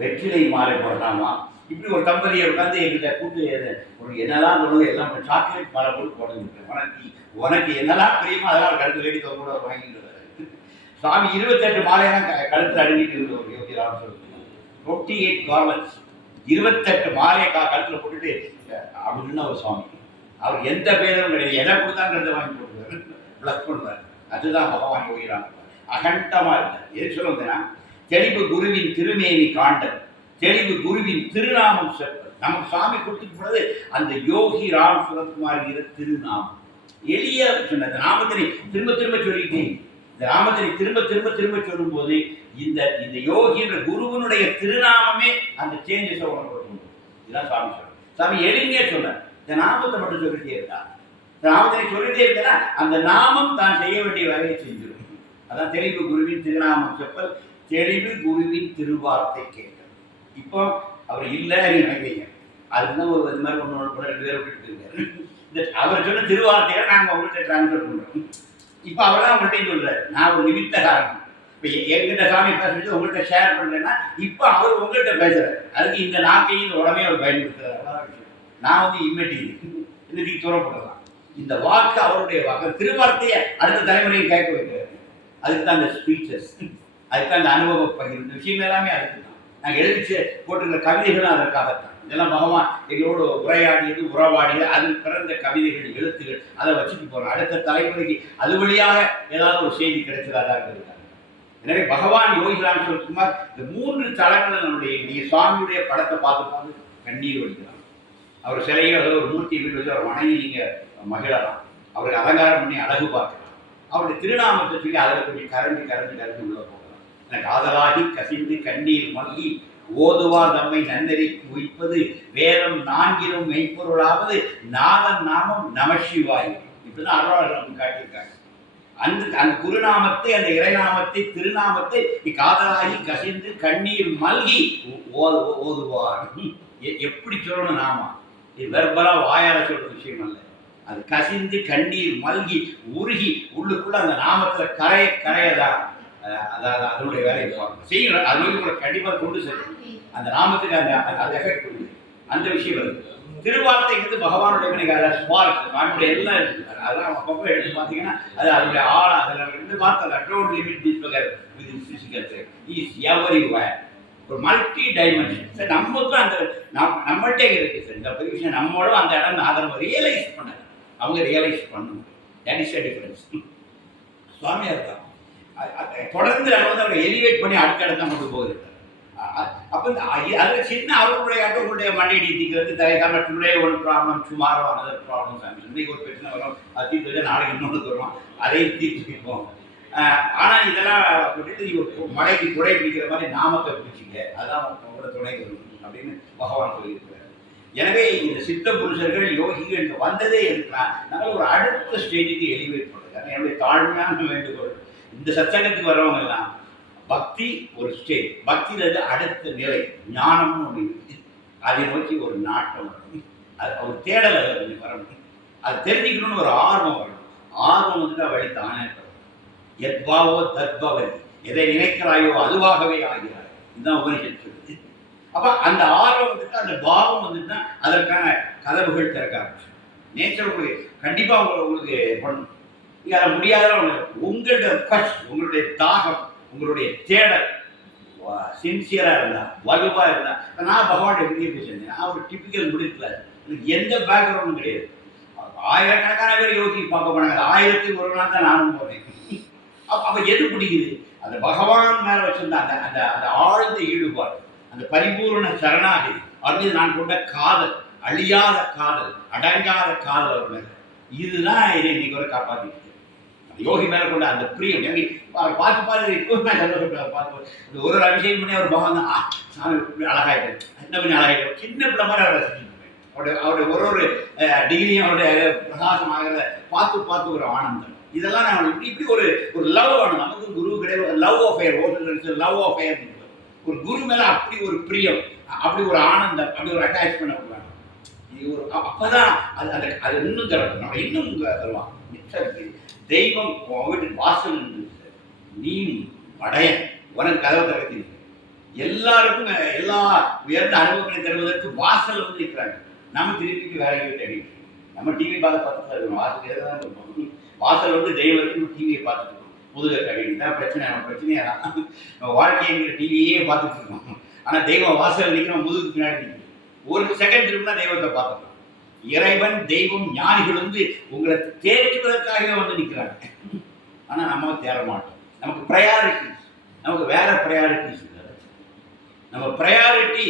வெற்றிலை மாலை போடலாமா? இப்படி ஒரு தம்பதியை உட்காந்து என்கிட்ட கூட்டு உனக்கு என்னெல்லாம் சொல்லுங்க எல்லாம் சாக்லேட் மாலை போட்டு போடுங்க, உனக்கு என்னெல்லாம் பிரியுமோ அதெல்லாம் கழுத்து வேடி கூட வாங்கிட்டு சாமி 28 மாலையெல்லாம் கழுத்தில் அடங்கிட்டு இருந்த ஒரு யோகி ராமசுவாமி 28 garlands 28 மாலையை கழுத்தில் போட்டுட்டு அப்படின்னு ஒரு சுவாமி. அவர் எந்த பேரும் கிடையாது, எதை கொடுத்தாங்கிறத வாங்கி போட்டுருவாரு, பிளஸ் பண்ணுவார். அதுதான் பகவான் யோகி ராம. அகண்டமா இருந்தார். எது சொல்ல வந்தேன்னா, தெளிவு குருவின் திருமேனி காண்டல், தெளிவு குருவின் திருநாமம் செப்பல். நமக்கு சாமி கொடுத்துட்டு போனது அந்த யோகி ராம் சுரத்குமார் திருநாமம். எளிய சொன்ன நாமத்தினை திரும்ப திரும்ப சொல்லிட்டே, இந்த நாமத்தினை திரும்ப திரும்ப திரும்ப சொல்லும் போது இந்த இந்த யோகின்ற குருவனுடைய திருநாமமே அந்த சேஞ்சஸ் உணர்வு. இதுதான் சாமி சொல்ற. சாமி எளிமையா சொன்னார், இந்த நாமத்தை மட்டும் சொல்லிட்டே இருக்கா, இந்த நாமத்தினை சொல்லிட்டே இருக்கா, அந்த நாமம் தான் செய்ய வேண்டிய வேலையை செஞ்சிடும். அதான் தெளிவு குருவின் திருநாமம் செப்பல், தெளிவு குருவின் திருவார்த்தை கேட்கல். இப்போ அவர் இல்லை நினைக்கிறீங்க, அதுதான் ஒரு இது மாதிரி ஒன்று கூட 2 பேரை விட்டுட்டு இருக்காரு. இந்த அவர் சொன்ன திருவார்த்தையை நாங்கள் உங்கள்கிட்ட டிரான்ஸ்ஃபர் பண்ணுறோம். இப்போ அவர் தான் உங்கள்கிட்டையும் சொல்கிறார், நான் ஒரு நிமித்த காரணம். இப்போ எங்கிட்ட சாமி பேசுறது உங்கள்கிட்ட ஷேர் பண்ணுறேன்னா இப்போ அவர் உங்கள்கிட்ட பேசுகிறார். அதுக்கு இந்த நாக்கையும் இந்த உடமையை அவர் பயன்படுத்துகிறார். நான் வந்து இன்னைக்கு தூரப்படலாம். இந்த வாக்கு அவருடைய வாக்கு, திருவார்த்தையை அடுத்த தலைமுறையை கேட்க வைக்கிறார். அதுக்கு தான் அந்த ஸ்பீச்சஸ், அதுக்கு தான் அந்த அனுபவ பகிர்ந்த விஷயங்கள் எல்லாமே அதுக்கு தான். நாங்கள் எழுதி போட்டிருக்கிற கவிதைகளும் அதற்காகத்தான். இதெல்லாம் பகவான் எங்களோடு உரையாடியது, உறவாடியது, அது பிறந்த கவிதைகள், எழுத்துகள், அதை வச்சுட்டு போகிறோம். அடுத்த தலைமுறைக்கு அது வழியாக ஏதாவது ஒரு செய்தி கிடைச்சதாக இருக்காங்க. எனவே பகவான் யோகி ராம் சுரத்குமார் இந்த 3 தலங்களை நம்முடைய சுவாமியுடைய படத்தை பார்த்து கண்ணீர் வடிக்கலாம். அவர் சிலையை ஒரு மூர்த்தி வீட்டு வச்சு அவர் வணங்கி நீங்கள் மகிழலாம். அவருக்கு அலங்காரம் பண்ணி அழகு பார்க்கலாம். அவருடைய திருநாமத்தை சொல்லி அதில் கொஞ்சம் கரண்டி உள்ள போகலாம். எனக்கு ஆதலாகி கசிந்து கண்ணீர் மல்கி ஓதுவார் தம்மை நன்னறி உய்ப்பது வேதம் 4 மெய்ப்பொருளாவது நாதன் நாமம் நமசிவாய். இப்படிதான் அருளாளர் காட்டியிருக்காங்க. அந்த குருநாமத்தை, அந்த இறைநாமத்தை, திருநாமத்தை காதலாகி கசிந்து கண்ணீர் மல்கி ஓதுவார். எப்படி சொல்லணும் நாம? இது வெர்பலா வாயால சொல்ற விஷயம் அல்ல. அது கசிந்து கண்ணீர் மல்கி உருகி உள்ளுக்குள்ள அந்த நாமத்துல கரையதான். அதாவது அதனுடைய வேலையை செய்யணும். அது வந்து உங்களை கண்டிப்பாக கொண்டு செல்லும். அந்த நாமத்துக்கு அந்த எஃபெக்ட் கொடுக்குது. அந்த விஷயம் வருது. திருவார்த்தைக்கு பகவானுடைய ஸ்மார்ட் காட்டுடைய எல்லாம் இருக்காரு. அதெல்லாம் அப்பப்போ எடுத்து பார்த்தீங்கன்னா அது அதனுடைய ஆழம். அதில் 2 வார்த்தை don't limit this power with physical sex is everywhere. ஒரு மல்டி டைமென்ஷன். சார் நமக்கும் அந்த நம்மள்கிட்ட இருக்கு சார் இந்த பெரிய விஷயம். நம்மளோட அந்த இடம் அதை ரியலைஸ் பண்ணாங்க, அவங்க ரியலைஸ் பண்ணணும். That is a difference. சுவாமியார் தான் தொடர்ந்து நம்ம வந்து அவரை எலிவேட் பண்ணி அடுத்த இடத்த கொண்டு போகிறது. அப்போ அதில் சின்ன அவர்களுடைய அவர்களுடைய மண்டையடி தீக்கிறது தலைக்காம today one problem tomorrow another problem. இன்னைக்கு ஒரு பிரச்சனை வரும், அது தீர்த்து நாளைக்கு இன்னொன்று வரும், அதையும் தீர்த்துப்போம். ஆனால் இதெல்லாம் விட்டுட்டு மழைக்கு துணை பிடிக்கிற மாதிரி நாமத்தை பிடிச்சிங்க, அதுதான் உங்களோட துணை வரும் அப்படின்னு பகவான் சொல்லியிருக்கிறார். எனவே இந்த சித்த புருஷர்கள் யோகிகள் வந்ததே இருக்கலாம் நாங்கள் ஒரு அடுத்த ஸ்டேஜுக்கு எலிவேட் பண்ணுறாங்க. என்னுடைய தாழ்மையான வேண்டுகோள், இந்த சத்சங்கத்துக்கு வர்றவங்க எல்லாம் பக்தி ஒரு ஸ்டேஜ், பக்தியிலிருந்து அடுத்த நிலை ஞானம்னு ஒன்று இருக்குது. அதை நோக்கி ஒரு நாட்டம் வரணும், அது ஒரு தேடல் அதில் வரணும், அது தெரிஞ்சுக்கணும்னு ஒரு ஆர்வம் வரணும். ஆர்வம் வந்துட்டு வழி தானே வரணும். எத்பாவோ தத்பவதி, எதை நினைக்கிறாயோ அதுவாகவே ஆகிறாய். இதுதான் உபனிஷத் சொல்லுது. அப்போ அந்த ஆர்வம் வந்துட்டு அந்த பாவம் வந்துட்டுனா அதற்கான கதவுகள் திறக்க ஆரம்பிச்சு. நேச்சர் உங்களுக்கு கண்டிப்பாக உங்களுக்கு பண்ணணும். நீங்கள் அதை முடியாத உங்களுடைய கஷ், உங்களுடைய தாகம், உங்களுடைய தேடல் சின்சியராக இருந்தால், வலுவாக இருந்தால். நான் பகவான் எப்படி பேசுகிறேன், நான் ஒரு டிப்பிக்கல் முடிக்கல, எனக்கு எந்த பேக்ரவுண்டும் கிடையாது. ஆயிரக்கணக்கான பேர் யோகி பார்க்க போனாங்க, 1000க்கு ஒரு நாள் தான் நானும் போனேன். அப்போ எது பிடிக்குது? அந்த பகவான் மேலே வச்சிருந்த அந்த அந்த அந்த ஆழ்ந்த ஈடுபாடு, அந்த பரிபூர்ண சரணாகதி, அது நான் கொண்ட காதல், அழியாத காதல், அடங்காத காதல் அவர் மேலே. இதுதான் என்னை இன்னைக்கு வரை காப்பாற்றிட்டு யோகி மேலே கொண்ட அந்த பிரியம். பார்த்து இப்போவுமே சந்தோஷப்பட்டார். பார்த்து ஒரு அபிஷேகம் பண்ணி அவர் பகவான் தான் சாமி அழகாயிட்டார், என்ன பண்ணி அழகாயிட்டார். சின்ன பிள்ளை மாதிரி அவரை ரசிச்சுட்டு அவருடைய ஒரு டிகிரியும் அவருடைய பிரகாசம் ஆகிறத பார்த்து ஒரு ஆனந்தம். இதெல்லாம் நான் இப்படி ஒரு லவ் வேணும். நமக்கு குரு கிடையாது, லவ் அஃபேர், லவ் அஃபேர். ஒரு குரு மேலே அப்படி ஒரு பிரியம், அப்படி ஒரு ஆனந்தம், அப்படி ஒரு அட்டாச்மெண்ட் வேணும். இது ஒரு அப்போதான் அது இன்னும் தரணும். நம்ம இன்னும் தருவான். தெய்வம் வீட்டுக்கு வாசல் இருந்துச்சு, நீ அடைய உனக்கு கதவை திறத்தி எல்லாருக்கும் எல்லா உயர்ந்த அனுபவங்களை தருவதற்கு வாசல் வந்து இருக்கிறாங்க. நம்ம திருப்பி வேற எங்கேயும் தேடி நம்ம டிவி பார்க்க பக்கத்தில் இருக்கணும், வாசல் தான் இருக்கணும். வாசல் வந்து தெய்வம் இருக்கு, டிவியை பார்த்துட்டு இருக்கணும். புதுகை கடினி தான் பிரச்சனை, நம்ம பிரச்சனையே நம்ம வாழ்க்கைங்கிற டிவியே பார்த்துட்டு இருக்கோம். ஆனால் தெய்வம் வாசல் நிற்கிறோம், முதுகுக்கு பின்னாடி நிற்கும். ஒரு செகண்ட் திரும்பினா தெய்வத்தை பார்த்துக்கணும். இறைவன் தெய்வம் ஞானிகள் வந்து உங்களை தேற்றுவதற்காகவே வந்து நிற்கிறாங்க. ஆனால் நம்ம தேர மாட்டோம். நமக்கு ப்ரையாரிட்டிஸ், நமக்கு வேற ப்ரையாரிட்டிஸ். நம்ம ப்ரையாரிட்டி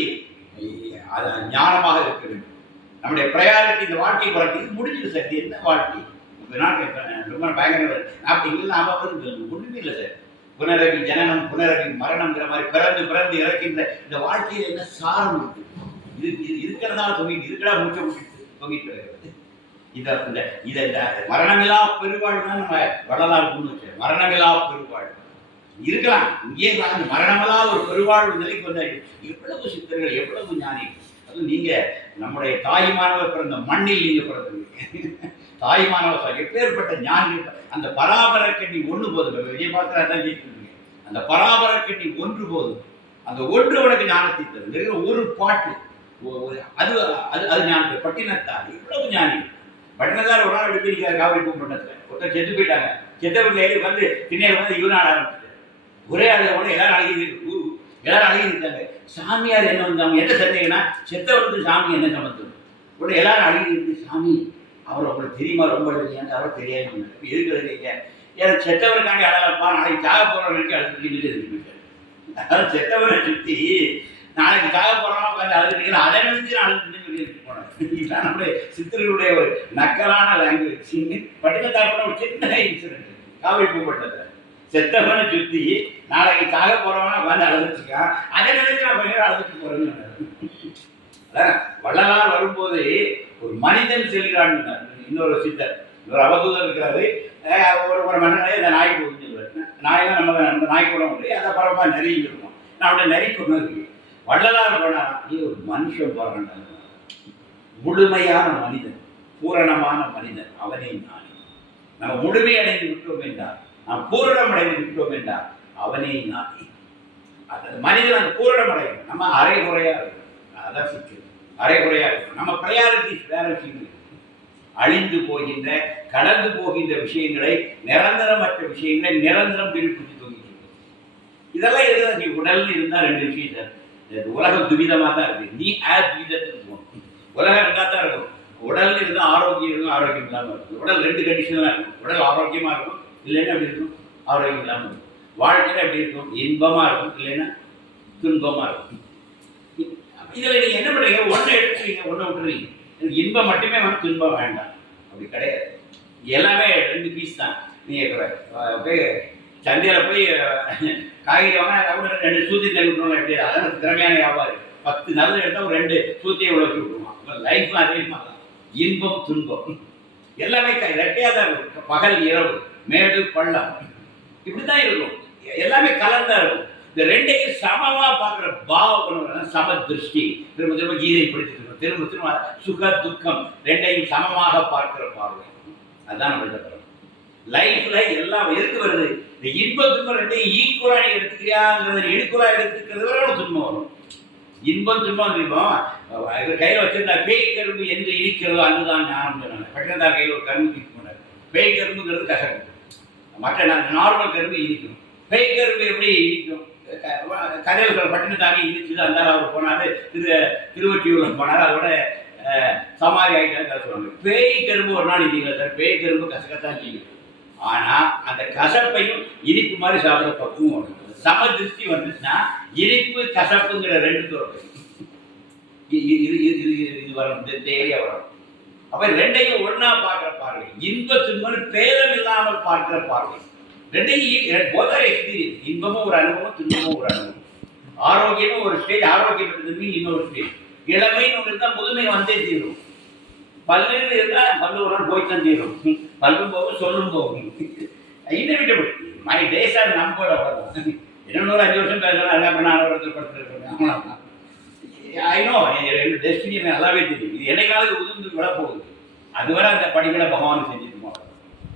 அது ஞானமாக இருக்க வேண்டும். நம்முடைய ப்ரையாரிட்டி இந்த வாழ்க்கை குறைச்சி முடிஞ்சது சார். என்ன வாழ்க்கை ரொம்ப பயங்கர ஒன்றுமே இல்லை சார். புனரவி ஜனனம் புனரவி மரணம்ங்கிற மாதிரி பிறந்து பிறந்து இறக்கின்ற இந்த வாழ்க்கையில் என்ன சாரம் இருக்கு? இது இருக்கிறதால தொங்கிட்டு இருக்கிறா மூச்சை முடிச்சு தொங்கிட்டு இருக்கிறது. இதை மரணமில்லா பெருவாழ்வு தான் நம்ம வரலாறு கொண்டு வச்சோம். மரணமில்லா பெருவாழ்வு இருக்கலாம். இங்கே மரணமில்லா ஒரு பெருவாழ்வு நிலைக்கு வந்தாங்க. எவ்வளவு சித்தர்கள், எவ்வளவு ஞானிகள். அதுவும் நீங்க நம்முடைய தாய்மானவர் பிறந்த மண்ணில் நீங்க பிறந்திருக்கீங்க. தாய்மானவர் எப்பேற்பட்ட ஞானிகள். அந்த பராபரக்கண்ணி ஒன்று போதும். விஜய் பார்க்கிறார் ஜெயிச்சிருக்கீங்க. அந்த பராபரக்கண்ணி ஒன்று போதும். அந்த ஒன்று உனக்கு ஞானத்தை தரும். ஒரு பாட்டு அது அது அது ஞானத்தை. பட்டினத்தார் இவ்வளவு ஞானி. பட்டினத்தார் ஒரு நாள் எடுப்பிருக்காரு காவிரி பூம்பட்டினத்தில். ஒருத்தர் செத்து போயிட்டாங்க. செத்தவர்கள் வந்து திண்ணையில் வந்து இவன் ஆட ஆரம்பிச்சிட்டாரு. ஒரே ஆள் கூட எல்லாரும் அழகி இருக்காங்க. சாமியார் என்ன வந்து அவங்க என்ன செஞ்சீங்கன்னா செத்தவருக்கு சாமி என்ன சம்பந்தம் உடனே எல்லாரும் அழகி இருக்கு. சாமி அவர் உங்களுக்கு தெரியுமா? ரொம்ப எழுதியாங்க. அவர் தெரியாது. எதுக்கு எழுதிங்க? ஏன்னா செத்தவருக்காண்டி அழகப்பா, நாளைக்கு சாக போறவங்களுக்கு அழுதுட்டு இருந்துட்டாரு. அதாவது செத்தவரை சுற்றி நாளைக்கு சாக போறவங்க உட்காந்து அழுதுட்டீங்கன்னா அதை நினைச்சு நான் அழுதுட்டு போனேன். இதுதான் நம்முடைய சித்தர்களுடைய ஒரு நக்கலான லாங்குவேஜ். பட்டினத்தார் ஒரு சின்ன இன்சிடென்ட். காவிரி பூம்பட்டினத்தில் செத்தவனை சுற்றி நாளைக்கு சாக போறவனா வந்து அழுதுச்சுக்கான். அதை நினைச்சு நான் கொஞ்சம் அழுதுட்டு போறேன்னு. அதான் வள்ளலார் வரும்போது ஒரு மனிதன் செல்கிறான். இன்னொரு சித்தர், இன்னொரு அவதூதர் இருக்கிறாரு. ஒரு மன்னனே இந்த நாய் போகுதுன்னு சொல்லுவார். நாயெல்லாம் நம்ம அந்த நாய் கூட உண்டு. அதை பரவாயில்ல நெறிங்க இருக்கும். நான் அவனை நெறி கொண்டு இருக்கு. வள்ளலார் போனாரா, ஒரு மனுஷன் போறான். முழுமையான மனிதன், பூரணமான மனிதன், அவனே ஞானி. நம்ம முழுமையடைந்து விட்டோம் என்றார், நாம் பூரணம் அடைந்து விட்டோம் என்றார், அவனே ஞானி. அந்த மனிதன் அந்த பூரணம் அடையும். நம்ம அரைகுறையா இருக்கும். அதான் சிக்கல். அரைகுறையா இருக்கும். நம்ம ப்ரையாரிட்டிஸ் வேற விஷயங்கள். அழிந்து போகின்ற கடந்து போகின்ற விஷயங்களை, நிரந்தரமற்ற விஷயங்களை நிரந்தரம் பிரிப்பிட்டு தோங்கிட்டு இதெல்லாம் இருக்குதா? உடல்னு இருந்தா ரெண்டு விஷயம் சார். உலகம் துவிதமாக தான் இருக்கு. நீ துவிதத்துக்கு போகணும். உலகம் இருந்தா தான் இருக்கும். உடல்னு இருந்தால் ஆரோக்கியம் இருக்கும், ஆரோக்கியம் இல்லாமல் இருக்கும். உடல் ரெண்டு கண்டிஷன் தான் இருக்கும். உடல் ஆரோக்கியமா இருக்கும், இல்லைன்னா எப்படி இருக்கும்? ஆரோக்கியம் இல்லாமல் இருக்கும். வாழ்க்கையில் எப்படி இருக்கும்? இன்பமா இருக்கும், இல்லைன்னா துன்பமா இருக்கும். இதில் நீங்க என்ன பண்றீங்க? ஒன்றை எடுத்துறீங்க, ஒன்றை விட்டுறீங்க. இன்பம் மட்டுமே வந்து துன்பம் வேண்டாம், அப்படி கிடையாது. எல்லாமே ரெண்டு பீஸ் தான். நீங்க போய் சந்தையில் போய் காய்கறி வாங்க, ரெண்டு சூத்தி தள்ளி விட்டுருவோம். எப்படி? அதான் திறமையான வியாபாரி. 10 நல்ல எடுத்தால் ஒரு 2 சூத்தியை உழைச்சி விட்டுருவான். லைஃப் அதே மாதிரி தான். இன்பம் துன்பம் எல்லாமே ரெட்டையாக தான் இருக்கும். பகல் இரவு, மேடு பள்ளம், இப்படிதான் இருக்கும். எல்லாமே கலந்தா இருக்கும். இந்த ரெண்டையும் சமமா பார்க்குற பாவம் சம திருஷ்டி. திரும்ப திரும்ப கீதை படிச்சுட்டு திரும்ப திரும்ப சுக துக்கம் ரெண்டையும் சமமாக பார்க்கிற பார்வை. அதுதான் நம்ம லைஃப்ல எல்லாம் எதுக்கு வருது? இந்த இன்ப துன்பம் ரெண்டையும் ஈக்குவலா நீ எடுத்துக்கிறியாங்கிறது, ஈக்குவலா எடுத்துக்கிறது வரை துன்பம் வரும். இன்பம் துன்பம் துன்பம். இவர் கையில் வச்சிருந்தா பேய் கரும்பு என்று இனிக்கிறதோ அன்றுதான் ஞானம் சொன்னாங்க. பட்டினத்தார் கையில் ஒரு கரும்பு தூக்கி போனார். பேய் கரும்புங்கிறது கசக்கும், மற்ற நார்மல் கரும்பு இனிக்கும். பேய் கரும்பு எப்படி இனிக்கும்? கதையில் பட்டினத்தாரி இனிச்சுது. அந்த அவர் போனாரு, திருவொற்றியூரில் போனார். அதோட சமாதி ஆகிட்டாரு கதை சொல்லுவாங்க. பேய் கரும்பு ஒரு நாள் இனிக்கல சார். பேய் கரும்பு கசக்கத்தான் செய்யும். ஆனால் அந்த கசப்பையும் இனிப்பு மாதிரி சாப்பிட பக்குவம் வரும். சம திருஷ்டி வந்துச்சுன்னா இனிப்பு கசப்புங்கிற ரெண்டு துறப்பு இது வரும். இந்த ஏரியா வரும். அப்ப ரெண்டையும் ஒன்னா பார்க்கிற பார்வை. இன்ப துன்பம் பேதம் இல்லாமல் பார்க்கிற பார்வை. ரெண்டையும் போதர் எக்ஸ்பீரியன்ஸ். இன்பமும் ஒரு அனுபவம், துன்பமும் ஒரு அனுபவம். ஆரோக்கியமும் ஒரு ஸ்டேஜ், ஆரோக்கியம் இன்னொரு ஸ்டேஜ். இளமைன்னு ஒன்று இருந்தால் முதுமை வந்தே தீரும். பல்லுன்னு இருந்தால் பல்லு ஒரு நாள் போய்த்தான் தீரும். பல்லும் போகும், சொல்லும் போகும். இன்டர்வியூட்டபிள். My days are number. அவ்வளோதான். இன்னொரு 5 வருஷம் பேசலாம். அப்புறம் நான் ஒருத்தர் படுத்துருக்கேன். ஐநோ என்னோட டெஸ்டினி நல்லாவே தெரியும். இது என்னைக்காவது உதிர்ந்து விட போகுது. அதுவரை அந்த படிகளை பகவான் செஞ்சுட்டு போகலாம்.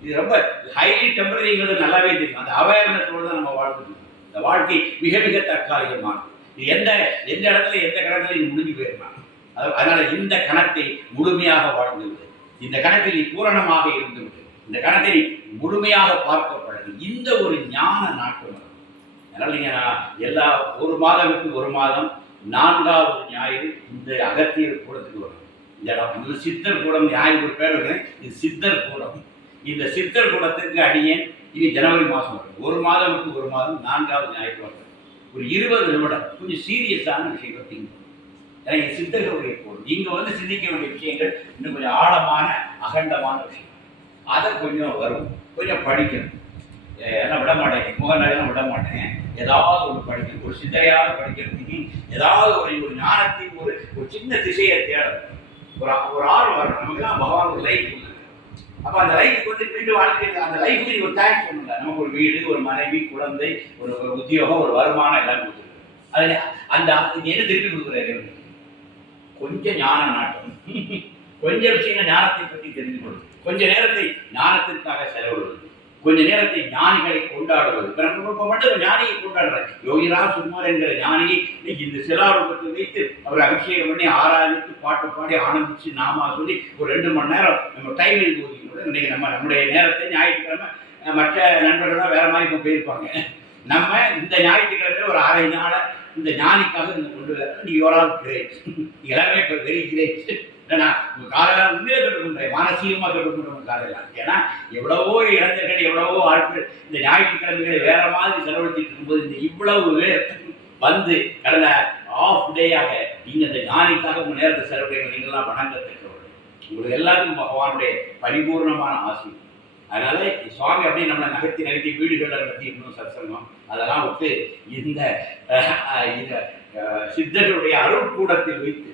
இது ரொம்ப ஹைலி டெம்பரரிங்கிறது நல்லாவே தெரியும். அந்த அவேர்னஸோடு தான் நம்ம வாழ்ந்துட்டு. இந்த வாழ்க்கை மிக மிக தற்காலிகமானது. எந்த எந்த இடத்துல எந்த கணக்கில் நீ முடிஞ்சு போயிருக்கலாம். அதனால இந்த கணத்தை முழுமையாக வாழ்ந்துவிடு, இந்த கணக்கில் நீ பூரணமாக இருந்துவிடு, இந்த கணத்தை நீ முழுமையாக பார்க்கப்படது. இந்த ஒரு ஞான நாட்டம். அதனால நீங்க எல்லா ஒரு மாதம் விட்டு ஒரு மாதம் 4வது ஞாயிறு இந்த அகத்தியர் கூடத்துக்கு வரும். இந்த சித்தர் கூடம் ஞாயிறு ஒரு பேர் வைக்கிறேன், இது சித்தர் கூடம். இந்த சித்தர் கூடத்திற்கு அடியேன் இனி ஜனவரி மாதம் வரும். ஒரு மாதம் விட்டு ஒரு மாதம் 4வது ஞாயிறு வரும். ஒரு 20 நிமிடம் கொஞ்சம் சீரியஸான விஷயங்கள் திங்க். ஏன்னா இது சித்தர்களுடைய கூடம். இங்க வந்து சிந்திக்க வேண்டிய விஷயங்கள் இன்னும் கொஞ்சம் ஆழமான அகண்டமான விஷயம். அதை கொஞ்சம் வரும், கொஞ்சம் படிக்கணும். எல்லாம் விட மாட்டேன், முகநாளெல்லாம் விட மாட்டேன். ஏதாவது ஒன்று படிக்கணும், ஒரு சிந்தனையாக படிக்கணும், ஏதாவது ஒரு ஞானத்தின் ஒரு சின்ன திசையை தேடணும். ஒரு ஆர்வம் வரணும். நமக்கு தான் பகவான் ஒரு லைஃப் கொடுத்துருக்கு. அப்போ அந்த லைஃபுக்கு வந்து மீண்டும் வாழ்க்கை அந்த லைஃபுக்கு நீ ஒரு தேங்க்ஸ் பண்ணுங்க. நமக்கு ஒரு வீடு, ஒரு மனைவி, குழந்தை, ஒரு உத்தியோகம், ஒரு வருமானம் எல்லாம் கொடுத்துருக்கு. அதில் அந்த என்ன திருப்பி கொடுக்குறாரு? கொஞ்சம் ஞான நாட்டம், கொஞ்சம் விஷயங்கள் ஞானத்தை பற்றி தெரிந்து கொள்வது, கொஞ்ச நேரத்தை ஞானத்திற்காக செலவிடுவது, கொஞ்ச நேரத்தை ஞானிகளை கொண்டாடுவது. இப்போ மட்டும் ஞானியை கொண்டாடுறேன். யோகிராம் சுகுமார் என்கிற ஞானியை இன்னைக்கு இந்த சிலாரூபத்தை வைத்து அவர் அபிஷேகம் பண்ணி ஆராதித்து பாட்டு பாடி ஆனந்திச்சு நாமா சொல்லி ஒரு 2 மணி நேரம் நம்ம டைம் ஒதுக்கி இன்னைக்கு நம்முடைய நேரத்தை ஞாயிற்றுக்கிழமை மற்ற நண்பர்கள்லாம் வேற மாதிரி இப்போ போயிருப்பாங்க. நம்ம இந்த ஞாயிற்றுக்கிழமையில ஒரு அரை நாளை இந்த ஞானிக்காக நீங்கள் கொண்டு வர நீ யோரால் கிரேட், எல்லாமே இப்போ வெரி கிரேட். ஏன்னா காலையெல்லாம் உண்மையிலே தொடர்புன்றேன், மானசீகமாக தொடர்புன்றவங்க காலையெல்லாம். ஏன்னா எவ்வளவோ இளைஞர்கள், எவ்வளவோ ஆட்கள் இந்த ஞாயிற்றுக்கிழமைகளை வேற மாதிரி செலவழிச்சிட்டு இருக்கும்போது இந்த இவ்வளவு பேர் வந்து கடந்த ஆஃப் டேயாக நீங்கள் இந்த ஞானிக்காக உங்கள் நேரத்தை செலவழிங்க. நீங்கள்லாம் வணங்கத்தக்கவர்கள். உங்களுக்கு எல்லாத்துக்கும் பகவானுடைய பரிபூர்ணமான ஆசை. அதனால சுவாமி அப்படி நம்மளை நகர்த்தி வீடுகளில் நடத்தி இன்னும் சத்சங்கம் அதெல்லாம் விட்டு இந்த சித்தர்களுடைய அருட்கூடத்தில் வைத்து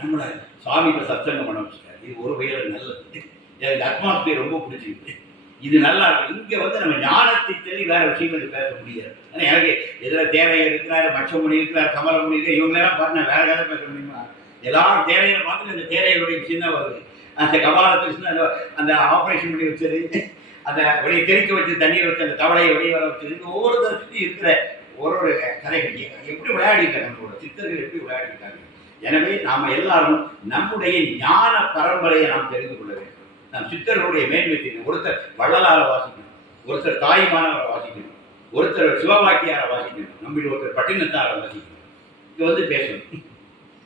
நம்மளை சுவாமி இப்போ சத்சங்கம் பண்ண வச்சுருக்காரு. இது ஒரு வகையில் நல்லது. எனக்கு அட்மாஸ்பியர் ரொம்ப பிடிச்சிருக்கு. இது நல்லா இருக்கும். இங்கே வந்து நம்ம ஞானத்தை சொல்லி வேற விஷயங்கள் பேச முடியாது. ஏன்னா எனக்கு எதில் தேவையை இருக்கிறாரு, மச்சமணி இருக்கிறார், கமலமணி இருக்கிறார், இவங்களெல்லாம் பார்த்து நான் வேற கதை பேச முடியுமா? எல்லாரும் தேவையை பார்த்து இந்த தேவையுடைய விஷயம் தான் வருது. அந்த கபாலத்தில் அந்த ஆப்ரேஷன் பண்ணி வச்சது, அந்த வெளியே தெளிக்க வச்சு தண்ணீர் வச்சு அந்த தவளையை வெளியே வர வச்சது, ஒவ்வொரு தரத்துலையும் இருக்கிற ஒரு கதைகள் எப்படி விளையாடிட்டாங்க, நம்மளோட சித்தர்கள் எப்படி விளையாடிட்டாங்க. எனவே நாம் எல்லாரும் நம்முடைய ஞான பரம்பரையை நாம் தெரிந்து கொள்ள வேண்டும். நம் சித்தர்களுடைய மேன்மை தெரியும். ஒருத்தர் வள்ளலாரை வாசிக்கணும், ஒருத்தர் தாய்மானவரை வாசிக்கணும், ஒருத்தர் சிவவாக்கியாரை வாசிக்கணும், நம்மளுடைய ஒருத்தர் பட்டினத்தாரை வாசிக்கணும். இது வந்து பேசணும்.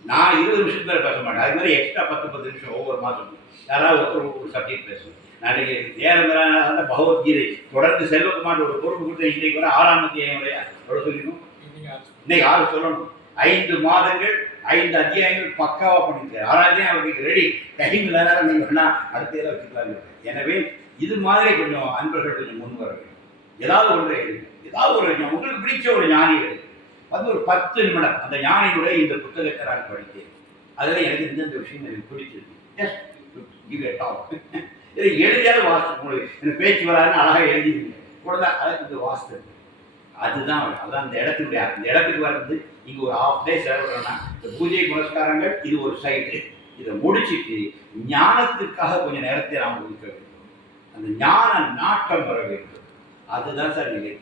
நான் 20 நிமிஷத்துக்கு மேலே பேச மாட்டேன். அது மாதிரி எக்ஸ்ட்ரா 10 நிமிஷம் ஒவ்வொரு மாதம் யாராவது ஒரு சப்ஜெக்ட் பேசுவேன். நாளைக்கு நேரம் பகவத்கீதை தொடர்ந்து செல்வகுமார் ஒரு பொறுப்பு கொடுத்த இன்றைக்கு வர 6ஆம் அத்தியாயம் எவ்வளோ சொல்லிடணும்? இன்னைக்கு 6 சொல்லணும். 5 மாதங்கள் 5 அத்தியாயங்கள் பக்காவாக பண்ணியிருக்காரு. 6 அத்தியாயம் அவருக்கு ரெடி. டைம் இல்லாத நீங்கள் வேணால் அடுத்த இதில் வச்சுக்கலாங்க. எனவே இது மாதிரி கொஞ்சம் அன்பர்கள் கொஞ்சம் முன் வர வேண்டும். ஏதாவது ஒன்றை எழுது, ஏதாவது ஒரு உங்களுக்கு பிடிச்ச ஒரு ஞானி எழுது வந்து ஒரு 10 நிமிடம் அந்த ஞானியுடைய இந்த புத்தகத்தை நான் படித்தேன். அதில் எனக்கு இந்த விஷயம் எனக்கு பிடிச்சிருக்கு. Just give a talk. இதை எழுதியாவது வாசிச்சு உங்களுக்கு எனக்கு பேச்சு வராதுன்னு அழகாக எழுதிடுங்க. கூட அதுக்கு இந்த வாசித்தது அதுதான் அந்த இடத்துக்கு வர்றது. இங்கே ஒரு ½ டே செலவிடுறோன்னா இந்த பூஜை புனஸ்காரங்கள் இது ஒரு சைடு. இதை முடிச்சுட்டு ஞானத்திற்காக கொஞ்சம் நேரத்தை நாம் ஒதுக்க வேண்டும். அந்த ஞான நாட்டம் வர வேண்டும். அதுதான் சார் நிலை.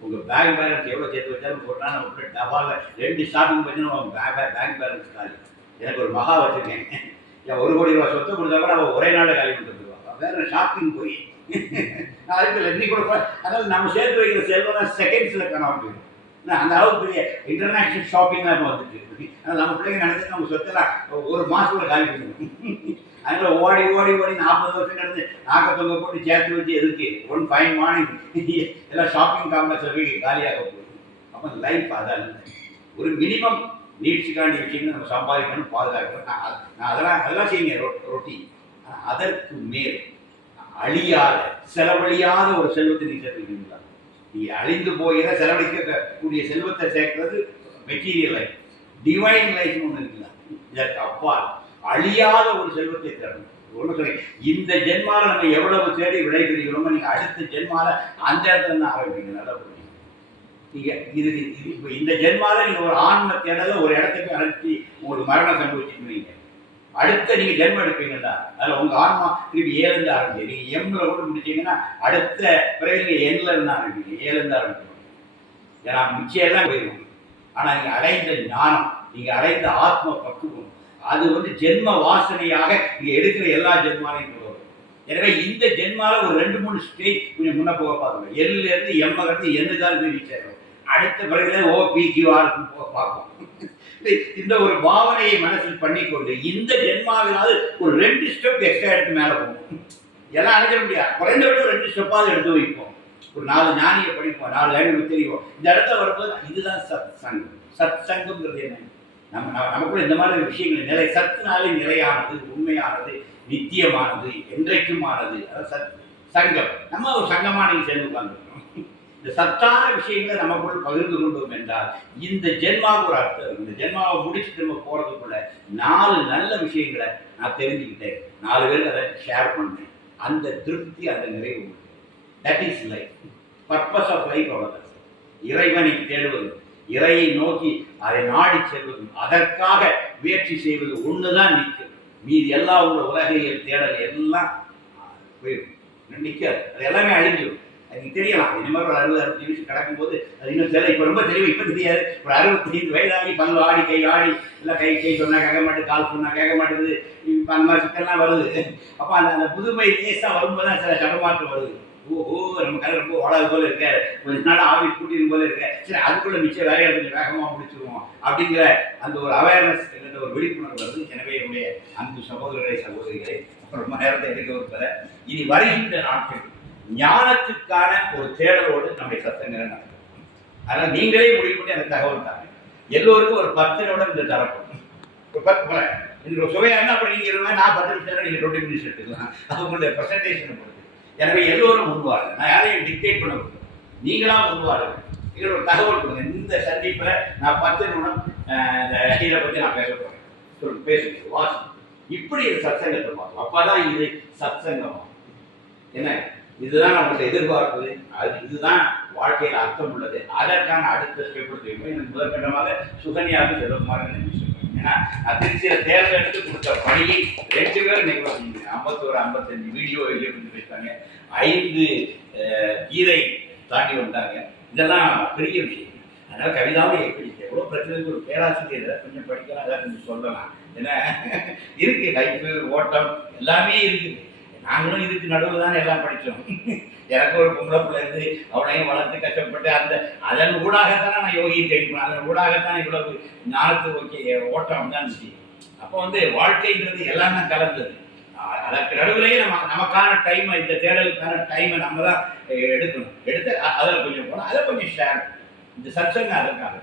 உங்கள் பேங்க் பேலன்ஸ் எவ்வளோ சேர்த்து வச்சாலும் போட்டால் நம்ம டபாலில் 2 ஷாப்பிங் பண்ணி பேங்க் பேலன்ஸ் காலி. எனக்கு ஒரு மகா வச்சுருக்கேன். என் 1 கோடி ரூபா சொத்து கொடுத்தா கூட அவள் ஒரே நாளில் காலி பண்ணிட்டு வந்துடுவாங்க. வேறு ஷாப்பிங் போய் நான் அதுக்கு இன்னைக்கு கூட. அதாவது நம்ம சேர்த்து வைக்கிற செல்வம் செகண்ட்ஸில் காணாமல் போயிடும். அந்த அளவுக்கு பெரிய இன்டர்நேஷ்னல் ஷாப்பிங்லாம் இப்போ வந்துட்டு. ஆனால் நம்ம பிள்ளைங்க நினைச்சு நம்ம சொத்தெல்லாம் ஒரு மாதத்தில் காலி பண்ணிடுவோம். அதில் ஓடி 40 வருஷம் நடந்து நாக்கத்தொங்க போட்டு சேர்த்து வச்சு எதுக்கு ஒன் ஃபைன் மார்னிங் எல்லாம் ஷாப்பிங் காம்ப்ளெக்ஸில் போய் காலியாக போகுது. அப்போ லைஃப் அதான் ஒரு மினிமம் நீட்ஸுக்காண்டி விஷயங்கள் நம்ம சம்பாதிக்கணும், பாதுகாக்கணும். நான் அதெல்லாம் செய்யுங்க ரொட்டி. ஆனால் அதற்கு மேல் அழியாத செலவழியாத ஒரு செல்வத்தை நீ சேர்த்துக்கிட்டீங்களா? நீ அழிந்து போகிற செலவழிக்கக்கூடிய செல்வத்தை சேர்க்கிறது மெட்டீரியல் லைஃப். டிவைன் லைஃப்னு ஒன்று இருக்குல்ல, இதற்கு அப்பால் அழியாத ஒரு செல்வத்தை தரணும். ஒன்று சொல்லி இந்த ஜென்மால நம்ம எவ்வளவு தேடி விடைபெறுகிறோமோ நீங்கள் அடுத்த ஜென்மால அந்த இடத்துல இருந்து ஆரம்பிப்பீங்க. நல்லா புரியுங்க. நீங்கள் இது இப்போ இந்த ஜென்மால நீங்கள் ஒரு ஆன்ம தேடல ஒரு இடத்துக்கு அனுப்பி உங்களுக்கு மரணம் சம்பவிச்சுக்குவீங்க. அடுத்த நீங்கள் ஜென்மம் எடுப்பீங்களா, அதில் உங்கள் ஆன்மா திருப்பி 7லேருந்து ஆரம்பிச்சு நீங்கள் எம்மில் கூட முடிச்சிங்கன்னா அடுத்த பிறகு நீங்கள் Nல இருந்து ஆரம்பிப்பீங்க, 7லேருந்து ஆரம்பிக்கணும். ஏன்னா மிச்சம் எல்லாம் போயிடும். ஆனால் நீங்கள் அடைந்த ஞானம், நீங்கள் அடைந்த ஆத்ம பக்குவம், அது வந்து ஜென்ம வாசனையாக நீங்கள் எடுக்கிற எல்லா ஜென்மாலையும் வரும். எனவே இந்த ஜென்மால ஒரு 2-3 ஸ்டேஜ் கொஞ்சம் முன்ன போக பார்க்கணும். எல்லிருந்து எம்மகருந்து எண்ணுக்கால் ரீச் ஆகும். அடுத்த பிறகு OPQR போக பார்ப்போம். இந்த ஒரு பாவனையை மனசில் பண்ணிக்கொண்டு இந்த ஜென்மாவினாவது ஒரு 2 ஸ்டெப் எக்ஸ்ட்ரா எடுத்து மேலே போகும். எல்லாம் அடைஞ்சிட முடியாது. குறைந்தபட்சம் 2 ஸ்டெப்பாவது எடுத்து வைப்போம். ஒரு 4 ஞானியை படிப்போம், 4 லைன் தெரியும். இந்த இடத்துல வரும்போது இதுதான் சத் சங்கம். சத் சங்கம்ங்கிறது என்ன? நமக்குள்ள இந்த மாதிரி விஷயங்கள் நிலை, சத்துனாலே நிலையானது, உண்மையானது, நித்தியமானது, என்றைக்குமானது. அதாவது சத் சங்கம். நம்ம ஒரு சங்கமாக நீங்கள் சேர்ந்து உட்கார்ந்துருக்கோம். இந்த சத்தான விஷயங்களை நமக்குள் பகிர்ந்து கொண்டோம் என்றால் இந்த ஜென்மாவுக்கு ஒரு அர்த்தம். இந்த ஜென்மாவை முடிச்சுட்டு நம்ம போகிறதுக்குள்ள 4 நல்ல விஷயங்களை நான் தெரிஞ்சுக்கிட்டேன், 4 பேருக்கு அதை ஷேர் பண்ணேன். அந்த திருப்தி, அந்த நிறைவு, that is life. Purpose of life அவ்வளோதான். இறைவனை தேடுவது, இறையை நோக்கி அதை நாடி செல்வது, அதற்காக முயற்சி செய்வது ஒன்றுதான் நிற்கும். மீது எல்லா உலகியல் தேடல் எல்லாம் போயிடும், நிற்காது. அது எல்லாமே அழிஞ்சிடும். அது தெரியலாம். இந்த மாதிரி ஒரு 60-65 நிமிஷம் கிடக்கும்போது அது இன்னும் தெரியல. இப்போ ரொம்ப தெரியும். இப்போ தெரியாது. ஒரு 65 வயதாகி பல்லு ஆடி கை ஆடி எல்லாம் கை சொன்னால் கேட்க மாட்டேது, கால் சொன்னால் கேட்க மாட்டேங்குது. இப்போ அந்த மாதிரி சிக்கல்லாம் வருது. அப்போ அந்த புதுமை லேசாக வரும்போது தான் சில தடமாற்றம் வருது. ஓஹோ, நம்ம கதை ரொம்ப ஓடாது போல இருக்க, கொஞ்ச நாள் ஆஃபீஸ் கூட்டிடும் போல இருக்க, சரி அதுக்குள்ள மிச்சம் வேலையை கொஞ்சம் வேகமாக முடிச்சுருவோம் அப்படிங்கிற அந்த ஒரு அவேர்னஸ், ஒரு விழிப்புணர்வு வருது. எனவே என்னுடைய அன்பு சகோதரர்களை சகோதரிகளை ரொம்ப நேரத்தை எடுக்க வைப்பதை இனி வருகின்ற நாட்கள் ஞானத்துக்கான ஒரு தேடலோடு நம்முடைய சத்தங்களை நடக்கும். அதனால் நீங்களே முடிவு பண்ணி அந்த தகவல் தாங்க. எல்லோருக்கும் ஒரு 10 நிமிடம் இந்த தரப்படும். ஒரு 10 நீங்கள் சுவையாக இருந்தால் அப்படி நீங்கள் இருந்தால் நான் 10 நிமிஷம், நீங்கள் 20 மினிட்ஸ் எடுத்துக்கலாம். அது உங்களுடைய ப்ரெசன்டேஷனை பொறுத்து. எனவே எல்லோரும் முன்வாருங்க. நான் யாரையும் டிக்டேட் பண்ண முடியும், நீங்களாம் முன்வாருங்க. நீங்கள் ஒரு தகவல் கொடுங்க. இந்த சந்திப்பில் நான் 10 நிமிடம் இதை பற்றி நான் பேச போகிறேன், பேசுங்க, வாசி. இப்படி இது சத்சங்கத்தை பார்க்கும். அப்போ தான் இது சத்சங்கமாக என்ன, இதுதான் நம்மளுடைய எதிர்பார்ப்பது, அது இதுதான் வாழ்க்கையில் அர்த்தம் உள்ளது. அதற்கான அடுத்த ஸ்டெப் எடுத்து எனக்கு முதற்கட்டமாக சுகன்யாவுக்கு செல்வகுமார் நன்றி சொல்லுவேன். ஏன்னா நான் திருச்சியில் தேர்ந்தெடுத்து கொடுத்த பணியை 2 பேர் இன்னைக்கு 51-55 வீடியோ வெளியே கொண்டு போயிருக்காங்க. 5 கீதை தாண்டி வந்தாங்க. இதெல்லாம் பெரிய விஷயம். அதனால் கவிதாவும் எப்படி எவ்வளோ பிரச்சனைக்கு ஒரு பேராசிரியரை கொஞ்சம் படிக்கலாம், அதான் கொஞ்சம் சொல்லலாம். ஏன்னா இருக்குது, லைஃபு ஓட்டம் எல்லாமே இருக்குது. நாங்களும் இதுக்கு நடுவில் தானே எல்லாம் படித்தோம். எனக்கு ஒரு பொம்பளை பிள்ளை இருந்து அவனையும் வளர்த்து கஷ்டப்பட்டு அதன் ஊடாகத்தானே நான் யோகியை தெரிவிப்பேன். அதன் ஊடாகத்தான் இவ்வளவு ஞானத்து ஓட்டம் தான் இருந்துச்சு. அப்போ வாழ்க்கைங்கிறது எல்லாம் தான் கலந்தது. அதற்கு நடுவிலேயே நமக்கான டைமை, இந்த தேடலுக்கான டைமை நம்ம தான் எடுக்கணும். எடுத்து அதில் கொஞ்சம் போனால் அதை கொஞ்சம் ஷேர். இந்த சத்சங்கம் அதற்காக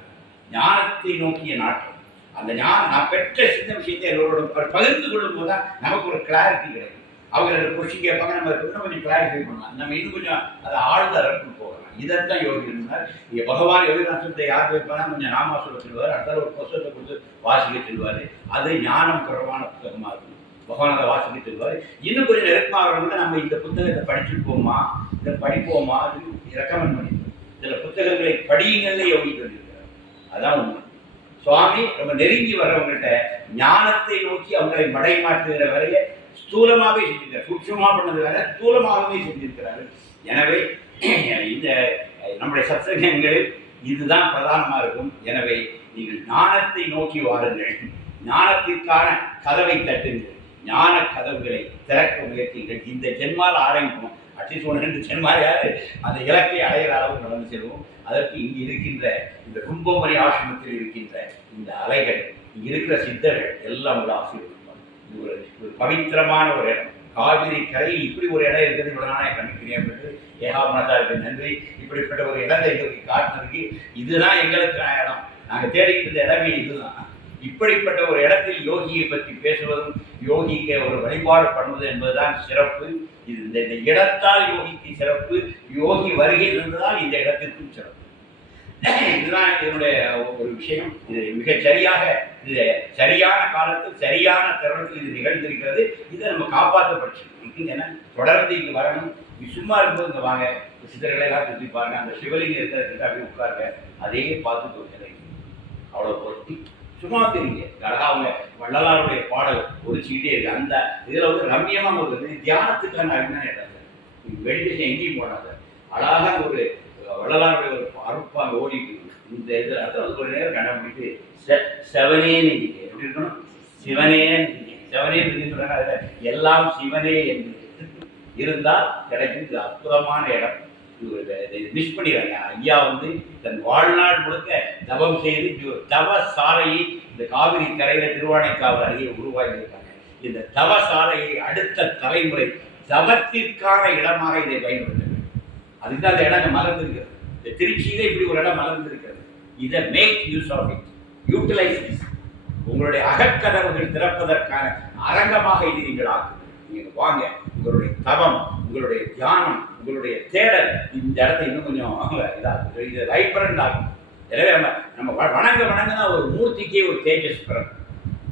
ஞானத்தை நோக்கிய நாட்டம். அந்த நான் பெற்ற சின்ன விஷயத்தை எல்லோரோட பகிர்ந்து கொள்ளும் போது தான் நமக்கு ஒரு கிளாரிட்டி கிடைக்கும். அவங்க 2 கொஸ்டின் கேட்பாங்க, நம்ம இன்னும் கொஞ்சம் கிளாரிஃபை பண்ணலாம். நம்ம இன்னும் கொஞ்சம் அதை ஆழ்ந்த அளவுக்கு போகலாம். இதைத்தான் யோகி இருந்தார். இங்கே பகவான் யோகிநாசத்தை யார் வைப்பானா கொஞ்சம் நாமா சொல்ல சொல்லுவார், அடுத்த ஒரு புத்தகத்தை கொடுத்து வாசிக்க சொல்லுவார். அது ஞானம் தொடர்பான புத்தகமாக இருக்கும். பகவான் அதை வாசிக்க சொல்லுவார். இன்னும் கொஞ்சம் நெருக்கமாக நம்ம இந்த புத்தகத்தை படிச்சுருப்போமா, இதை படிப்போமா, அது ரெக்கமெண்ட் பண்ணிடுவோம். சில புத்தகங்களை படியுங்களே யோகி சொல்லியிருக்கிறார். அதான் உண்மை. சுவாமி ரொம்ப நெருங்கி வர்றவங்கள்ட்ட ஞானத்தை நோக்கி அவங்களை மடை மாற்றுகிற வரைய ஸ்தூலமாகவே செஞ்சிருக்கிறார். சூட்சமாக பண்ணது வேற, ஸ்தூலமாகவே செஞ்சிருக்கிறார்கள். எனவே இந்த நம்முடைய சத்சங்கங்களில் இதுதான் பிரதானமாக இருக்கும். எனவே நீங்கள் ஞானத்தை நோக்கி வாருங்கள், ஞானத்திற்கான கதவை தட்டுங்கள், ஞான கதவுகளை திறக்க முயற்சிகள். இந்த ஜென்மால் ஆரம்பிப்போம். அட்லீஸ்ட் 1-2 ஜென்மாலையாவது அந்த இலக்கை அடைகிற அளவு நடந்து செல்வோம். அதற்கு இங்கு இருக்கின்ற இந்த கும்பமணி ஆசிரமத்தில் இருக்கின்ற இந்த அலைகள், இங்கே இருக்கிற சித்தர்கள் எல்லாம் ஒரு ஆசீர்வாதம். இது ஒரு பவித்திரமான ஒரு இடம். காவிரி கரையில் இப்படி ஒரு இடம் இருக்கிறது இவ்வளோ நாள் கண்டுக்கிறேன். ஏகாமனதாருக்கு நன்றி. இப்படிப்பட்ட ஒரு இடத்தை எங்களுக்கு காட்டினதுக்கு இதுதான் எங்களுக்கான இடம். நாங்கள் தேடிக்கிட்டு இருந்த இடமே இதுதான். இப்படிப்பட்ட ஒரு இடத்தில் யோகியை பற்றி பேசுவதும் யோகிக்கு ஒரு வழிபாடு பண்ணுவது என்பதுதான் சிறப்பு. இது இந்த இடத்தால் யோகிக்கு சிறப்பு, யோகி வருகை இருந்ததால் இந்த இடத்திற்கும் சிறப்பு. இதுதான் இதனுடைய ஒரு விஷயம். இது மிக சரியாக, இது சரியான காலத்தில் சரியான தருணத்தில் இது நிகழ்ந்திருக்கிறது. இதை நம்ம காப்பாற்றப்பட்டு ஏன்னா தொடர்ந்து இங்கே வரணும். சும்மா இருக்கும்போது இங்கே வாங்க, சித்தர்களை எல்லாம் சுற்றிப்பாங்க, அந்த சிவலிங்கம் இருக்கிறதுக்கு அப்படியே உட்காருங்க, அதையே பார்த்து தோற்கிறேன். அவ்வளோ பொருத்தி சும்மா தெரியுங்க. அழகா அவங்க வள்ளலாருடைய பாடல் ஒரு சீட்டே இருக்கு. அந்த இதில் ரம்யமாக ஒரு தியானத்துக்கான அருமையான இடம். மெடிடேஷன் எங்கேயும் போனாங்க. அழகாக ஒரு வள்ளலாருடைய ஒரு அருப்பாங்க ஓடிட்டு இந்த இதில் அர்த்தம் ஒரு நேரம் கண்ண முடிட்டு செவனேன்னு எப்படி இருக்கணும், சிவனேன்னு செவனேன்னு சொல்றாங்க. அதில் எல்லாம் சிவனே என்று இருந்தால் கிடைக்கும். இது அற்புதமான இடம். மிஸ் பண்ணிடுறாங்க. ஐயா வந்து தன் வாழ்நாள் முழுக்க தவம் செய்து ஒரு தவ சாலையை இந்த காவிரி கரையில திருவானைக்காவல் அருகே உருவாகி இருக்காங்க. இந்த தவ சாலையை அடுத்த தலைமுறை தவத்திற்கான இடமாக இதை பயன்படுத்த. அதுதான் அந்த இடம் மலர்ந்திருக்கிறது. இந்த திருச்சியிலே இப்படி ஒரு இடம் மலர்ந்திருக்கிறது. இதை make use of it, utilize it. உங்களுடைய அகக்கதவுகள் திறப்பதற்கான அரங்கமாக இது நீங்கள் ஆக்குது. நீங்கள் வாங்க, உங்களுடைய தவம், உங்களுடைய தியானம், உங்களுடைய தேடல் இந்த இடத்த இன்னும் கொஞ்சம் இதாகும், இது வைப்ரண்ட் ஆகும். எனவே நம்ம வணங்க தான் ஒரு மூர்த்திக்கே ஒரு தேஜஸ் பிறகு,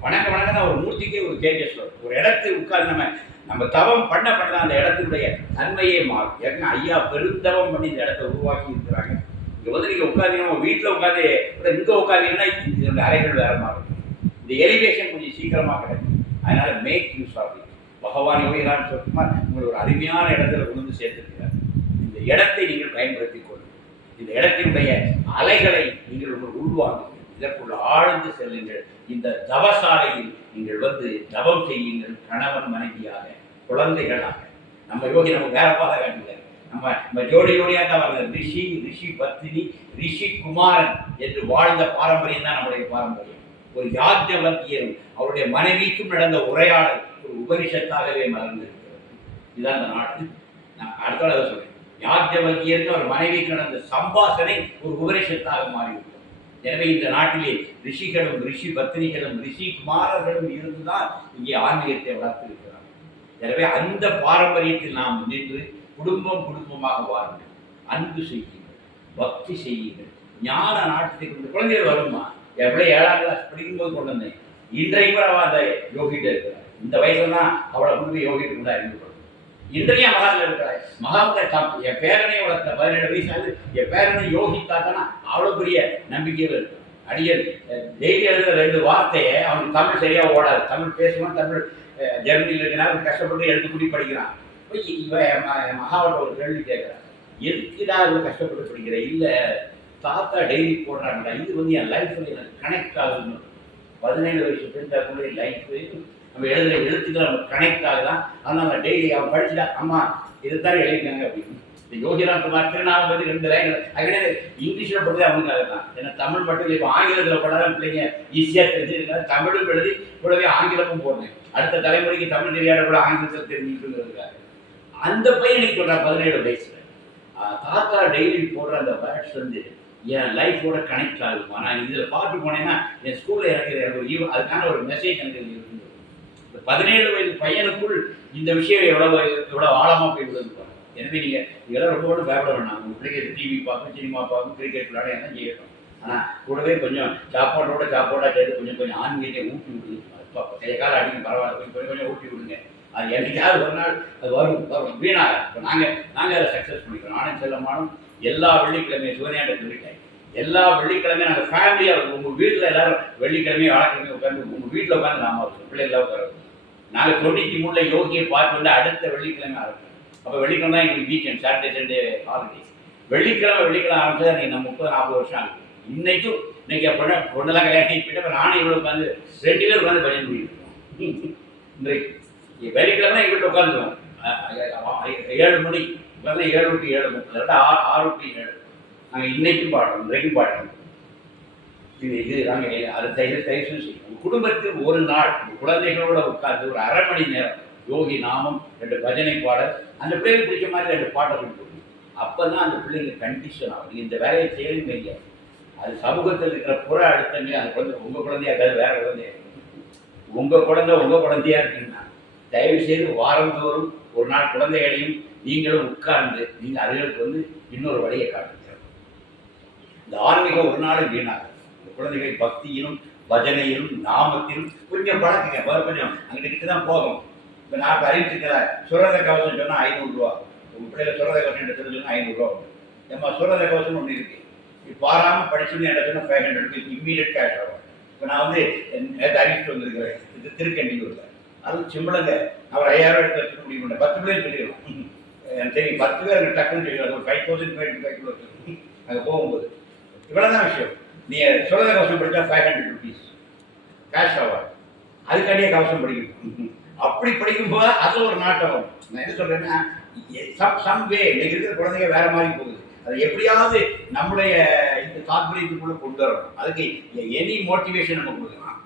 வணங்க தான் ஒரு மூர்த்திக்கே ஒரு தேஜஸ் வரும். ஒரு இடத்தை உட்கார்ந்து நம்ம தவம் பண்ண அந்த இடத்தினுடைய தன்மையே மாறும். ஏன்னா ஐயா பெருந்தவம் பண்ணி இந்த இடத்த உருவாக்கி இருக்கிறாங்க. இங்கே வந்து நீங்கள் உட்காந்தீங்கன்னா வீட்டில் உட்காந்து இங்கே உட்காந்தீங்கன்னா இந்த அறைகள் வேற மாறும். இந்த எலிவேஷன் கொஞ்சம் சீக்கிரமாக கிடைக்கும். அதனால மேக் யூஸ் ஆஃப் இட். பகவான் யோகிராம் சொல்லுமார் உங்களை ஒரு அருமையான இடத்துல கொண்டு சேர்த்திருக்கிறார். இந்த இடத்தை நீங்கள் பயன்படுத்திக் கொள்ளுங்கள். இந்த இடத்தினுடைய அலைகளை நீங்கள் உள்வாங்குங்கள். இதற்குள்ள ஆழ்ந்து செல்லுங்கள். இந்த தவசாலையில் நீங்கள் வந்து தவம் செய்யுங்கள். கணவன் மனைவியாக, குழந்தைகளாக. நம்ம யோகி நம்ம வேற பாதை காட்டுங்க. நம்ம ஜோடியாக தான் வருது. ரிஷி பத்தினி, ரிஷி குமாரன் என்று வாழ்ந்த பாரம்பரியம் தான் நம்முடைய பாரம்பரியம். ஒரு யாஜ்ஞவல்கியரும் அவருடைய மனைவிக்கும் நடந்த உரையாடல் ஒரு உபனிஷத்தாகவே மலர்ந்திருக்கிறது. இதுதான் அந்த நாடு. நான் அடுத்த அதை சொல்றேன். யாஜ்ஞவல்கியருக்கு அவர் மனைவிக்கு நடந்த சம்பாஷணை ஒரு உபனிஷத்தாக மாறிவிட்டது. எனவே இந்த நாட்டிலே ரிஷிகளும் ரிஷி பத்தினிகளும் ரிஷி குமாரர்களும் இருந்துதான் இங்கே ஆன்மீகத்தை வளர்த்திருக்கிறார். எனவே அந்த பாரம்பரியத்தில் நாம் நின்று குடும்பமாக வாருங்கள், அன்பு செய்யுங்கள், பக்தி செய்யுங்கள். ஞான நாட்டத்தை கொண்டு குழந்தைகள் வருமா? எவ்வளோ 7ஆம் கிளாஸ் படிக்கும்போது கொண்டு வந்தேன். இன்றைக்கு அவள் அந்த யோகிட்ட இருக்கிறார். இந்த வயசுல தான் அவளை கொண்டு யோகிட்டு கூட அறிமுகப்படும். இன்றைய மகாவில் இருக்கிறார். மகாவில் என் பேரனை வளர்த்த 17 வயசாவது என் பேரனை யோகித்தாக்கன்னா அவ்வளோ பெரிய நம்பிக்கையில் இருக்கு. அடியல் டெய்லி எழுதுற 2 வார்த்தையை அவனுக்கு தமிழ் சரியாக ஓடாது. தமிழ் பேசுவான், தமிழ் ஜெர்மனியில் இருக்கிறான், கஷ்டப்பட்டு எழுத்துக்கூடி படிக்கிறான். இவன் மகாவோட ஒரு கேள்வி கேட்குறான், எதுக்குடா இவ்வளோ கஷ்டப்பட்டு படிக்கிற? இல்லை தாத்தா டெய்லி போடுறாங்கடா, இது வந்து என் லைஃப்பில் எனக்கு கனெக்ட் ஆகுதுன்னு. 17 வயசு பெண்களுடைய லைஃப்பு நம்ம எழுதுகிற எழுத்துக்கள் நமக்கு கனெக்ட் ஆகுதான். அதனால் நான் டெய்லி அவன் படிச்சுட்டா, அம்மா இதுதான் எழுதிக்காங்க அப்படின்னு. இந்த யோகிராம் குமார் திருநாமம் வந்து 2 லைன் அதுக்கிட்ட இங்கிலீஷில் படித்தது அவனுக்காக தான். ஏன்னா தமிழ் மட்டும் இல்லை, இப்போ ஆங்கிலத்தில் போடாதான் பிள்ளைங்க ஈஸியாக தெரிஞ்சுருக்காங்க. தமிழும் எழுதி கூடவே ஆங்கிலமும் போடுறேன். அடுத்த தலைமுறைக்கு தமிழ் தெரியாத கூட ஆங்கிலத்தில் தெரிஞ்சுக்கிறதுக்காக அந்த பையனுக்கு சொல்கிறான் 17 வயசுல. தாத்தா டெய்லி போடுற அந்த வேர்ட்ஸ் வந்து என் லைஃபோட கனெக்ட் ஆகுமா. நான் இதில் பார்த்து போனேன்னா என் ஸ்கூலில் எனக்கு அதுக்கான ஒரு மெசேஜ் எனக்கு இருந்தது. இந்த 17 வயது பையனுக்குள் இந்த விஷயம் எவ்வளோ ஆழமாக போய் விழுந்து. எனவே நீங்கள் இதெல்லாம் ரொம்ப பயப்பட வேண்டாம். உங்கள் பிள்ளைங்க டிவி பார்க்கும், சினிமா பார்க்கும், கிரிக்கெட் விளையாட என்ன செய்யட்டும். ஆனால் கூடவே கொஞ்சம் சாப்பாடாக சேர்த்து கொஞ்சம் ஆன்மீகத்தை ஊட்டி விடுங்க. கையை கால அடிக்க பரவாயில்ல, கொஞ்சம் ஊட்டி விடுங்க. அது என்னைக்காவது ஒரு நாள் அது வரும் வீணாக. இப்போ நாங்கள் அதை சக்ஸஸ் பண்ணிக்கிறோம். நானும் செல்லமானும் எல்லா வெள்ளிக்கிழமையும் சிவனையாட்ட சொல்லிட்டேன். எல்லா வெள்ளிக்கிழமையும் நாங்கள் ஃபேமிலியாக உங்கள் வீட்டில் எல்லாரும் வெள்ளிக்கிழமையும் வாழைக்கிழமையும் உட்காந்து உங்கள் வீட்டில் உட்காந்து நாம இருக்கோம். பிள்ளைகளாக உட்கார நாங்கள் 93 யோகியை பார்த்து வந்து அடுத்த வெள்ளிக்கிழமை ஆரம்பிச்சோம். அப்போ வெள்ளிக்கிழமை தான் எங்களுக்கு வீக்கெண்ட், சாட்டர்டே சண்டே ஹாலிடேஸ். வெள்ளிக்கிழமை ஆரம்பிச்சா நீங்கள் நம்ம 30-40 வருஷம் ஆகுது. இன்னைக்கு பொண்ணெல்லாம் கல்யாணம் போயிட்டு நானும் இவ்வளோ உட்காந்து 2 பேர் உட்காந்து பஜனை பண்ணிட்டு இன்றைக்கு வெள்ளிக்கிழமை எங்கள் வீட்டில் உட்காந்துருவோம். 7 மணி உட்காந்து 7 to 7:30, 6 to 7. நாங்கள் இன்னைக்கும் பாடுறோம், இன்றைக்கும் பாடுறோம். இது நாங்கள் அதை தயிர் செய்யும். குடும்பத்தில் ஒரு நாள் குழந்தைகளோட உட்கார்ந்து ஒரு 1/2 மணி நேரம் யோகி நாமம் 2 பஜனை பாடல், அந்த பிள்ளைங்க பிடிச்ச மாதிரி 2 பாடல்கள் கொடுக்கும். அப்போ தான் அந்த பிள்ளைங்க கண்டிஷன் ஆகும். இந்த வேலையை செய்யணும் இல்லையா, அது சமூகத்தில் இருக்கிற புற அழுத்தங்கள். அந்த குழந்தை உங்கள் குழந்தையா இருக்காது, வேற குழந்தையா உங்கள் குழந்தையா இருக்குன்னா தயவு செய்து வாரந்தோறும் ஒரு நாள் குழந்தைகளையும் நீங்களும் உட்கார்ந்து நீங்கள் அதுகளுக்கு வந்து இன்னொரு வழியை காட்டுங்க. இந்த ஆன்மீகம் ஒரு நாள் வீணாக இந்த குழந்தைகளை பக்தியிலும் பஜனையிலும் நாமத்திலும் கொஞ்சம் பழக்குங்க. கொஞ்சம் அங்கிட்ட தான் போகும். இப்போ நான் அறிவிச்சிருக்கிறேன், சுரத கவசம் சொன்னால் 500 ரூபா. உங்கள் பிள்ளைல சுரத கவசம் தெரிஞ்சுன்னா 500 ரூபா வரும். நம்ம சுரத கவசம் ஒன்று இருக்குது. இப்போ பாராமல் படிச்சுன்னு என்ன சொன்னால் 500 ருபீஸ் இம்மீடியட் கேஷ் ஆகும். இப்போ நான் வந்து அறிவிச்சுட்டு வந்திருக்கிறேன். இது திருக்கண்டியூரில். அது சிம்பிளங்க. அவர் 5000 எடுத்து வச்சுக்க முடியும். 10 பேர் சொல்லிடுவோம். சரி 10 பேர் டக்குன்னு சொல்லிடுவாங்க. ஒரு 5000 அங்கே போகும்போது இவ்வளோதான் விஷயம். நீ சுரத கவசம் படித்தா 500 rupees கேஷ் அவார்ட், அதுக்காண்டியே கவசம் படிக்கணும். அப்படி படிக்கும்போது அது ஒரு நாட்டம் வரும். நான் என்ன சொல்றேன்னா, சம்வே இன்னைக்கு இருக்கிற குழந்தைங்க வேற மாதிரி போகுது. அது எப்படியாவது நம்முடைய இந்த தாற்பயத்துக்குள்ள கொண்டு வரணும். அதுக்கு எனி மோட்டிவேஷன் நம்ம கொடுக்கலாம்.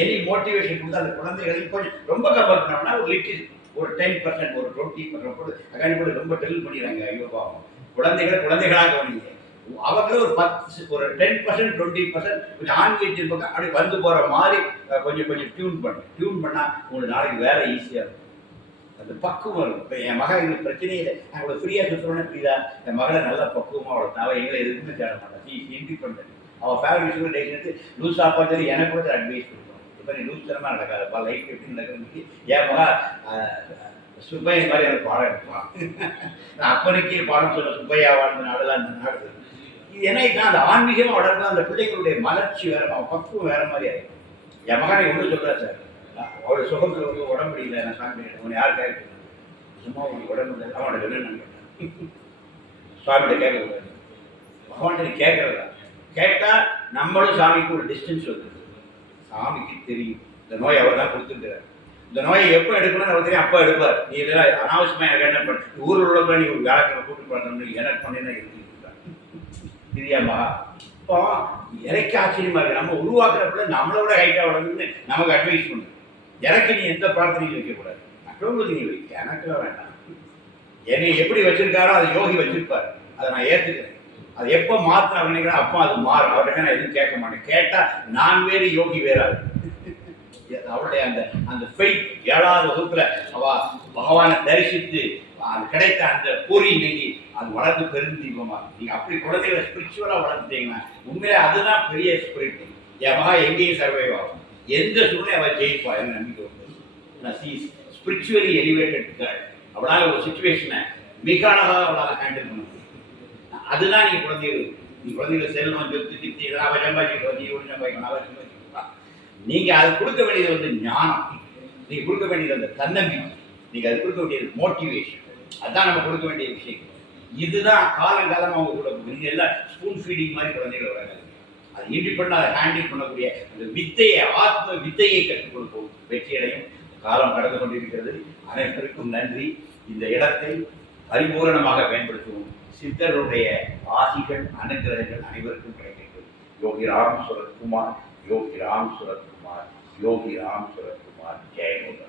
எனி மோட்டிவேஷன் கொடுத்து அந்த குழந்தைகளை கொஞ்சம் ரொம்ப கம்பேர் பண்ணோம்னா ஒரு லிட்டில் ஒரு 10%, ஒரு 20% போட்டு அகாணி கூட ரொம்ப டெல் பண்ணிடுறாங்க. ஐயோ பாவம், குழந்தைகளாக கவனிங்க. அவங்களும் ஒரு 10 ஒரு 10% 20% கொஞ்சம் ஆன்மீகத்தின் பக்கம் அப்படி வந்து போற மாதிரி கொஞ்சம் டியூன் பண்ணா உங்களுக்கு நாளைக்கு வேலை ஈஸியாக இருக்கும். அந்த பக்குவம் இருக்கும். இப்போ என் மகன் எங்களுக்கு பிரச்சனையே இல்லை. நான் இவ்வளோ ஃப்ரீயாக சுற்றுறோன்னு புரியுதா? என் மகளை நல்லா பக்குவமாக வளர்த்தா. அவள் எங்களை எதுக்குமே தேட மாட்டான். இண்டிபெண்டன்ட். அவள் ஃபேமிலி விஷயம் டேஷனுக்கு லூஸ் ஆப்பாது எனக்கு கூட அட்வைஸ் கொடுப்போம். இப்போ நீ லூஸ் தரமாக நடக்காதுப்பா, லைஃப் எப்படி நடக்கிறதுக்கு. என் மகா சுப்பையன் மாதிரி எனக்கு பாடம் எடுப்பான். நான் அப்பனுக்கே பாடம் சொல்ல சுப்பையா வாழ்ந்த நாடெல்லாம் அந்த நாடு. இது என்ன அந்த ஆன்மீகமாக வளர்ந்தா அந்த பிள்ளைகளுடைய மலர்ச்சி வேற, அவன் பக்குவம் வேற மாதிரி ஆகிடும். என் மகனை ஒன்றும் சொல்கிறா சார், அவரோட சுகத்தில் வந்து உடம்பு முடியல, நான் சாமி உன்னை யார் கேட்க சும்மா உனக்கு உடம்பு இல்லை அவனோட என்னன்னு கேட்டேன். சுவாமிகிட்ட கேட்கக்கூடாது, பகவான்கிட்ட நீ கேட்கறதா? கேட்டால் நம்மளும் சாமிக்கு ஒரு டிஸ்டன்ஸ் வந்துடுது. சாமிக்கு தெரியும் இந்த நோய் அவர் தான் கொடுத்துருக்கிறார். இந்த நோயை எப்போ எடுக்கணும்னு அவர் தெரியும், அப்போ எடுப்பார். நீ இதெல்லாம் அனாவசியமாக எனக்கு என்ன பண்ண ஊரில் உள்ளப்ப நீ ஒரு வியாழக்கிழமை கூட்டு பண்ணணும் எனக்கு பண்ணேன்னா எழுதிட்டு தெரியாமா? இப்போ எனக்கு ஆச்சரியமா இருக்கு. நம்ம உருவாக்குறப்ப நம்மளோட ஹைட்டாக வளர்ந்துன்னு நமக்கு அட்வைஸ் பண்ணுது. எனக்கு நீ எந்த பிரார்த்தனையும் வைக்கக்கூடாது, அட்டோம்பது நீ வைக்க, எனக்குலாம் வேண்டாம். என்னை எப்படி வச்சிருக்காரோ அதை யோகி வச்சிருப்பார், அதை நான் ஏற்றுக்கிறேன். அதை எப்போ மாற்ற நினைக்கிறேன் அப்போ அது மாறும். அவர்கிட்ட நான் எதுவும் கேட்க மாட்டேன். கேட்டால் நான் வேறு யோகி வேறாது. அவருடைய அந்த ஃபெய்த் 7வது வகுப்புல அவ பகவானை தரிசித்து அது கிடைத்த அந்த பொறி இன்னைக்கு அது வளர்ந்து பெருந்தீபமா. நீங்க அப்படி குழந்தைகளை ஸ்பிரிச்சுவலா வளர்த்துட்டீங்கன்னா உண்மையிலே அதுதான் பெரிய ஸ்பிரிட். என் மகா எங்கேயும் சர்வைவ் ஆகும், எந்த சூழ்நிலை அவள் ஜெயிப்பா என்ன நம்பிக்கை வந்து ஸ்பிரிச்சுவலி எலிவேட்டட் கேர்ள். அவளால் ஒரு சுச்சுவேஷனை மிக அழகாக அவளால் ஹேண்டில் பண்ண முடியும். அதுதான் நீ குழந்தைகள் செல்வம் சொத்து தித்தி அவள் சம்பாதிக்கிறோம், நீ ஒன்று சம்பாதிக்கணும், அவள் சம்பாதிக்கணும். நீங்க அது கொடுக்க வேண்டியது வந்து ஞானம், நீங்க கொடுக்க வேண்டியது அந்த தன்னம்பிக்கை, நீங்க அது கொடுக்க வேண்டியது மோட்டிவேஷன். அதுதான் நம்ம கொடுக்க வேண்டிய விஷயம். இதுதான் காலங்காலம் அவங்க கூட. நீங்க எல்லாம் ஸ்பூன் ஃபீடிங் மாதிரி குழந்தைகள் வராங்க. அது இண்டிபெண்ட் அதை ஹேண்டில் பண்ணக்கூடிய அந்த வித்தையை, ஆத்ம வித்தையை கற்றுக் கொடுப்போம். வெற்றியடையும் காலம் கடந்து கொண்டிருக்கிறது. அனைவருக்கும் நன்றி. இந்த இடத்தை பரிபூரணமாக பயன்படுத்துவோம். சித்தருடைய ஆசிகள் அனுகிரகங்கள் அனைவருக்கும் கிடைக்கிறது. யோகி ராம் சுரத்குமார், யோகி ராம் சுரத்குமார், யோகி ராம் சுரத்குமார். ஜெயமுடன்.